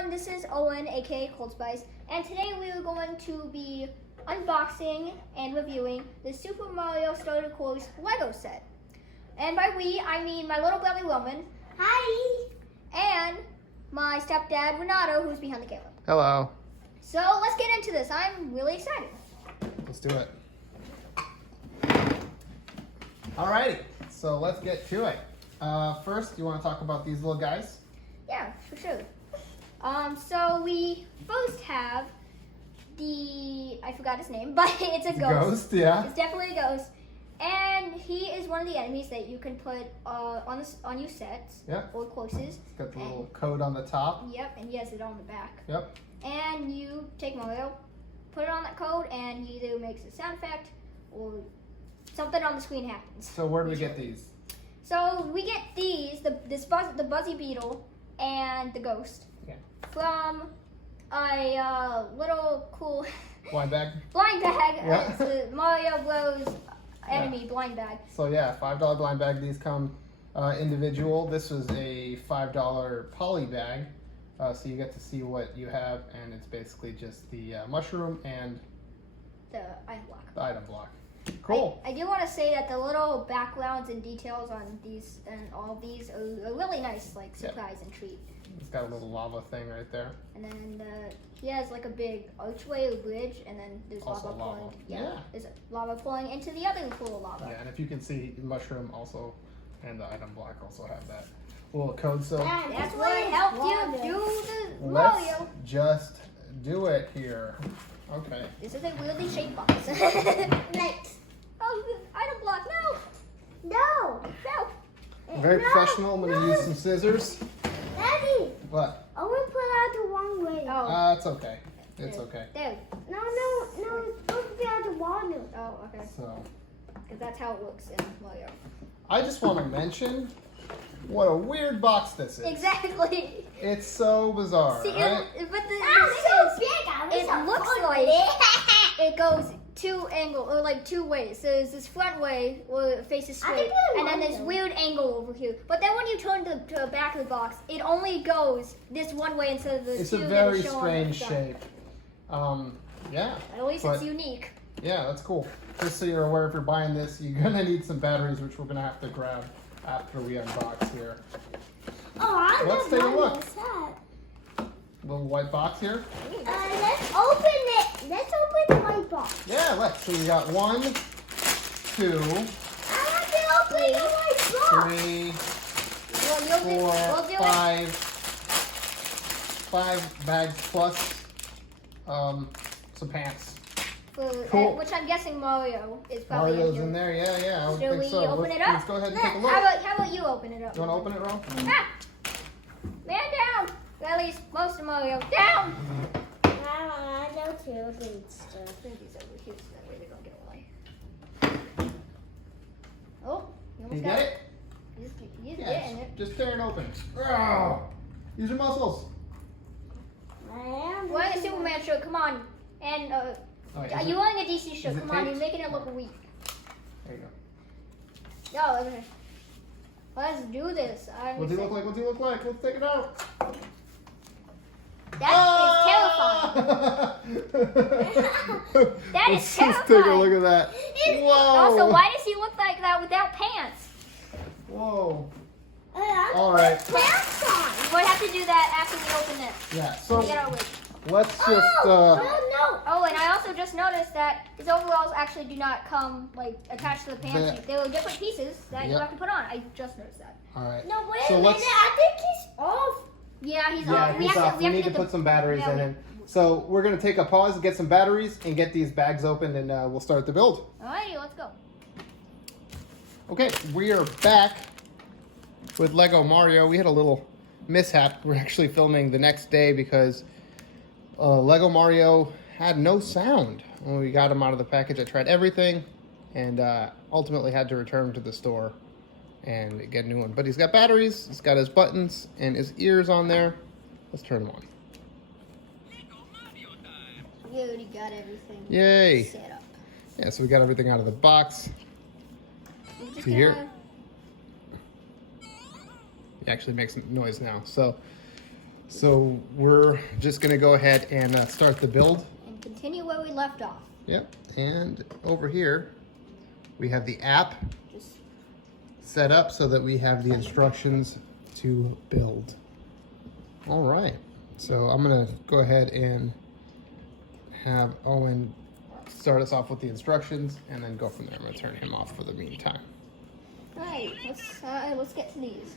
everyone, this is Owen, aka Cold Spice, and today we are going to be unboxing and reviewing the Super Mario Starter Course Lego set. And by we, I mean my little belly woman. Hi! And my stepdad, Renato, who's behind the camera. Hello. So let's get into this. I'm really excited. Let's do it. Alrighty, so let's get to it. First, you want to talk about these little guys? Yeah, for sure. So we first have I forgot his name, but it's a ghost. Yeah. It's definitely a ghost. And he is one of the enemies that you can put on your sets or courses. It's got the little code on the top. Yep, and he has it on the back. Yep. And you take Mario, put it on that code, and he either makes a sound effect or something on the screen happens. So where do we get these? So we get these, the Buzzy Beetle and the Ghost, from a little cool blind bag. Blind bag. Yeah. It's a Mario Bros. Enemy blind bag. So yeah, $5 blind bag. These come individual. This is a $5 poly bag, so you get to see what you have, and it's basically just the mushroom and the item block. the item block. Cool. I do want to say that the little backgrounds and details on these and all of these are really nice, like surprise and treat. It's got a little lava thing right there. And then he has like a big archway or bridge, and then there's Also lava lava. pouring. Yeah. There's lava pouring into the other pool of lava. Yeah, and if you can see, the mushroom also and the item block also have that little code. So That's what helped you do the let's Mario. just do it here. Okay. This is a weirdly shaped box. Next. Oh, the item block, no! No! No! Very professional. I'm going to use some scissors. Daddy! What? I want to put it out the wrong way. Oh. It's okay. It's okay. There. No, it's supposed to be out the wrong way. Oh, okay. So, Because that's how it looks in Mario. I just want to mention what a weird box this is. Exactly. It's so bizarre, See, right? but It looks like it goes two ways. So there's this front way where it faces straight, and then this weird angle over here. But then when you turn to the back of the box, it only goes this one way instead of the It's two a that are very shown strange on the shape. Yeah. At least it's unique. Yeah, that's cool. Just so you're aware, if you're buying this, you're gonna need some batteries, which we're gonna have to grab after we unbox here. Oh, Let's take a look. That. Little white box here. Let's open it. Let's open the white box. Yeah, let's. So you got 1, 2, I want to open the white box. 3, We'll do 4, 5 bags plus some pants. Cool. Which I'm guessing Mario is probably Mario's in there. Yeah, I would Should think we so. open it up? Let's go ahead and take a look. How about you open it up? You want to open it, Ro? Ah! Man down! Well, at least most of Mario. Down! I know too. I think he's over here so that way they don't get away. Oh, you almost You got get it? He's Yeah, getting it. just tear it open. Oh, use your muscles. I am. We're in a Superman shirt, come on. And Right, you're wearing a DC shirt, is it come on, taped? you're making it look weak. There you go. No, let's do this. What's he look like? What's he look like? Let's take it out. That is terrifying. That is Let's just take a terrifying. look at that. Whoa. Also, why does he look like that without pants? Whoa. All right. Pants on. We'll have to do that after we open this. Yeah, so Get our wig. let's just, No. Oh, and I also just noticed that his overalls actually do not come like attached to the pants. There are different pieces that you have to put on. I just noticed that. all right. No, wait So a minute. let's- I think he's off. Yeah, he's Yeah, on. he's off. We need to get put some batteries yeah, in him. So we're going to take a pause, get some batteries, and get these bags open, and we'll start the build. Alrighty, let's go. Okay, we are back with Lego Mario. We had a little mishap. We're actually filming the next day because Lego Mario had no sound when we got him out of the package. I tried everything and ultimately had to return him to the store and get a new one. But he's got batteries, he's got his buttons and his ears on there. Let's turn them on. You already got everything Yay. set up. Yeah, so we got everything out of the box. See here? It actually makes some noise now. So So we're just gonna go ahead and start the build. And continue where we left off. Yep, and over here we have the app Just set up so that we have the instructions to build. All right, so I'm gonna go ahead and have Owen start us off with the instructions and then go from there. I'm gonna turn him off for the meantime. right. Let's get to these.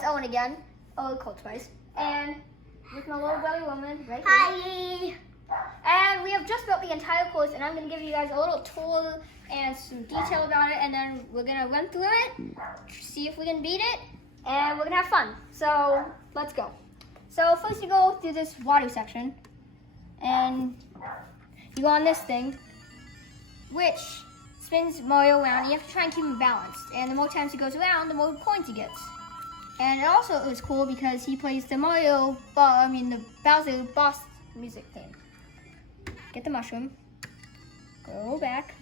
it's Owen again. Oh, Cold Spice. And with my little belly woman right here. Hi. And we have just built the entire course, and I'm going to give you guys a little tour and some detail about it, and then we're going to run through it, see if we can beat it, and we're going to have fun. So, let's go. So, first you go through this water section, and you go on this thing, which spins Mario around, and you have to try and keep him balanced. And the more times he goes around, the more coins he gets. And it also is cool because he plays the the Bowser boss music thing. Get the mushroom. Go back.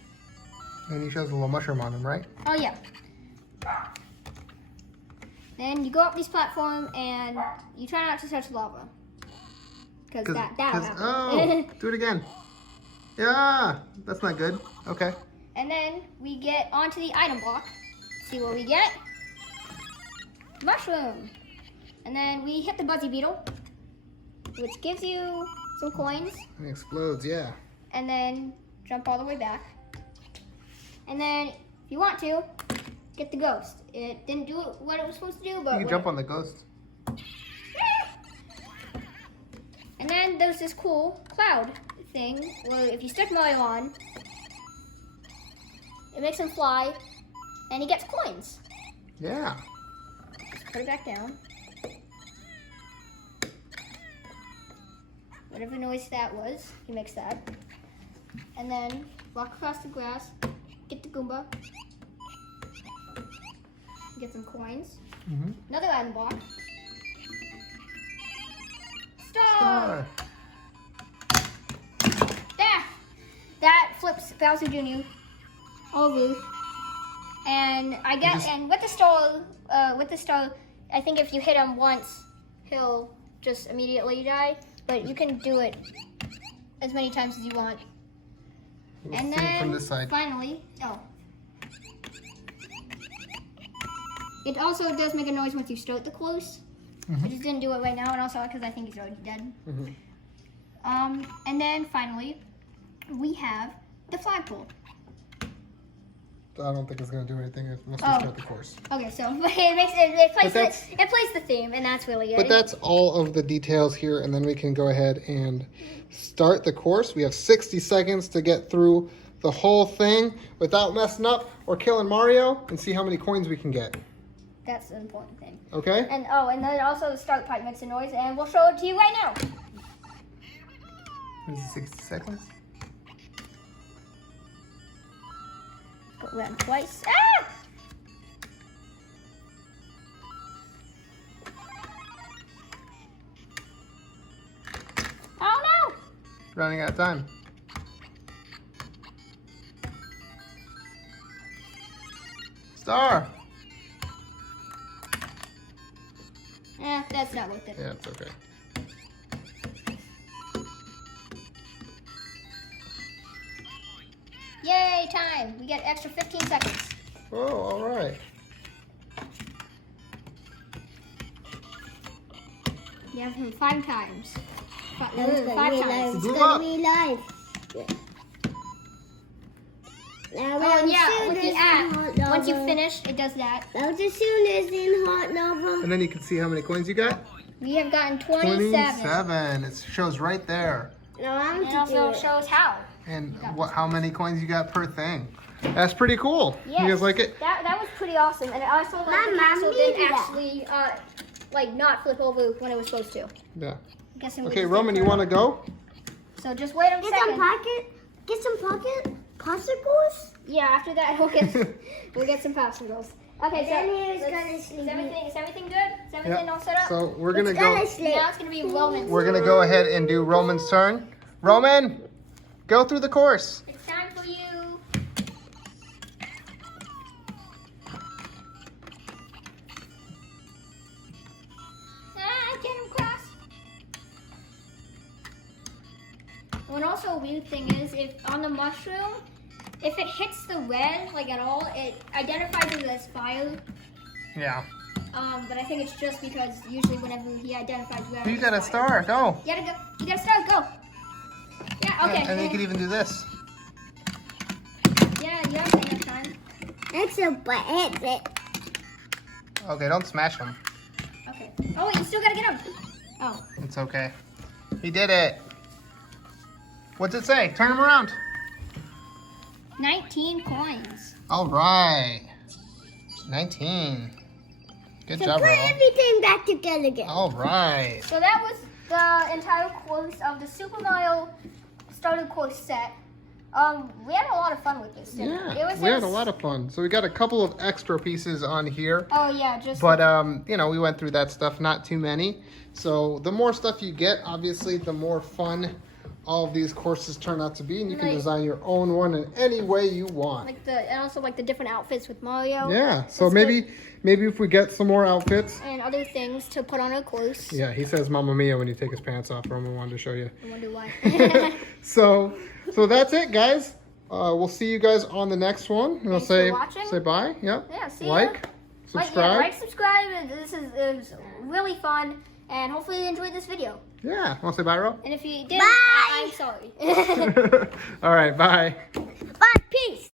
And he shows a little mushroom on him, right? Oh yeah. Then you go up this platform and you try not to touch lava. Because that'll happen. Oh, do it again. Yeah, that's not good. Okay. And then we get onto the item block. See what we get. Mushroom. And then we hit the Buzzy Beetle, which gives you some coins. It explodes, yeah. And then jump all the way back. And then, if you want to, get the ghost. It didn't do what it was supposed to do, but you can jump on the ghost. And then there's this cool cloud thing where if you stick Mario on, it makes him fly, and he gets coins. Yeah. Put it back down. Whatever noise that was, he makes that. And then walk across the grass, get the Goomba, get some coins. Mm-hmm. Another item block. Star! There! That flips Bowser Jr. over. And and with the star, I think if you hit him once, he'll just immediately die. But you can do it as many times as you want. We'll And see it then from this side. finally, it also does make a noise once you start the course. I just didn't do it right now, and also because I think he's already dead. And then finally, we have the flagpole. I don't think it's going to do anything unless we start the course. Okay, so it plays the theme, and that's really good. But that's all of the details here, and then we can go ahead and start the course. We have 60 seconds to get through the whole thing without messing up or killing Mario, and see how many coins we can get. That's the important thing. Okay? And then also the start pipe makes a noise, and we'll show it to you right now. This is 60 seconds. Go around twice. Ah! Oh no! Running out of time. Star! That's not worth it. Yeah, it's okay. Yay, time! We get extra 15 seconds. Oh, all right. You have him 5 times. Five times. It's Move gonna up. be live. Oh yeah, with the app. Once you finish, it does that. Bowser soon is in hot lava. And then you can see how many coins you got. We have gotten 27. 27. It shows right there. No, I'm And it also shows how. And how many coins you got per thing. That's pretty cool. Yes. You guys like it? That was pretty awesome. And also like the Mama, castle me didn't that. actually not flip over when it was supposed to. Yeah. I'm guessing we Okay, just Roman, did you want to go? So just wait a Get second. some pocket. Get some pocket popsicles. Yeah, after that we'll get some popsicles. Okay, so Then he's let's- gonna sleep. is everything good? Is everything all set up? So we're gonna It's go. gonna sleep. Now it's gonna be Roman's. We're gonna go ahead and do Roman's turn. Roman, go through the course. It's time for you. Get him cross. And also a weird thing is, if on the mushroom, if it hits the red like at all, it identifies it as fire. Yeah. But I think it's just because usually whenever he identifies red, You it's got a fire. star. Go. You gotta go. You gotta start. Go. Yeah. Okay. And then you can even do this. Yeah. You have enough time. It's a bit. Okay, don't smash them. Okay. Oh, wait, you still gotta get him. Oh. It's okay. He did it. What's it say? Turn him around. 19 coins. All right. 19. Good job, Put Ro. everything back together again. All right. So that was the entire course of the Super Mario starter course set. We had a lot of fun with this. Didn't we? Yeah, we had a lot of fun. So we got a couple of extra pieces on here. Oh yeah, just. But, you know, we went through that stuff, not too many. So the more stuff you get, obviously, the more fun all of these courses turn out to be. And you can design your own one in any way you want. Like and also like the different outfits with Mario. Yeah, so It's maybe good. maybe if we get some more outfits. And other things to put on our course. Yeah, he says Mamma Mia when you take his pants off. Roman wanted to show you. I wonder why. So that's it, guys. We'll see you guys on the next one. We'll Thanks for watching. say bye. Yep. Yeah, see ya. Like, subscribe. Like, subscribe. This is really fun. And hopefully you enjoyed this video. Yeah. Want to say bye, Ro? And if you did, Bye. I'm sorry. All right. Bye. Bye. Peace.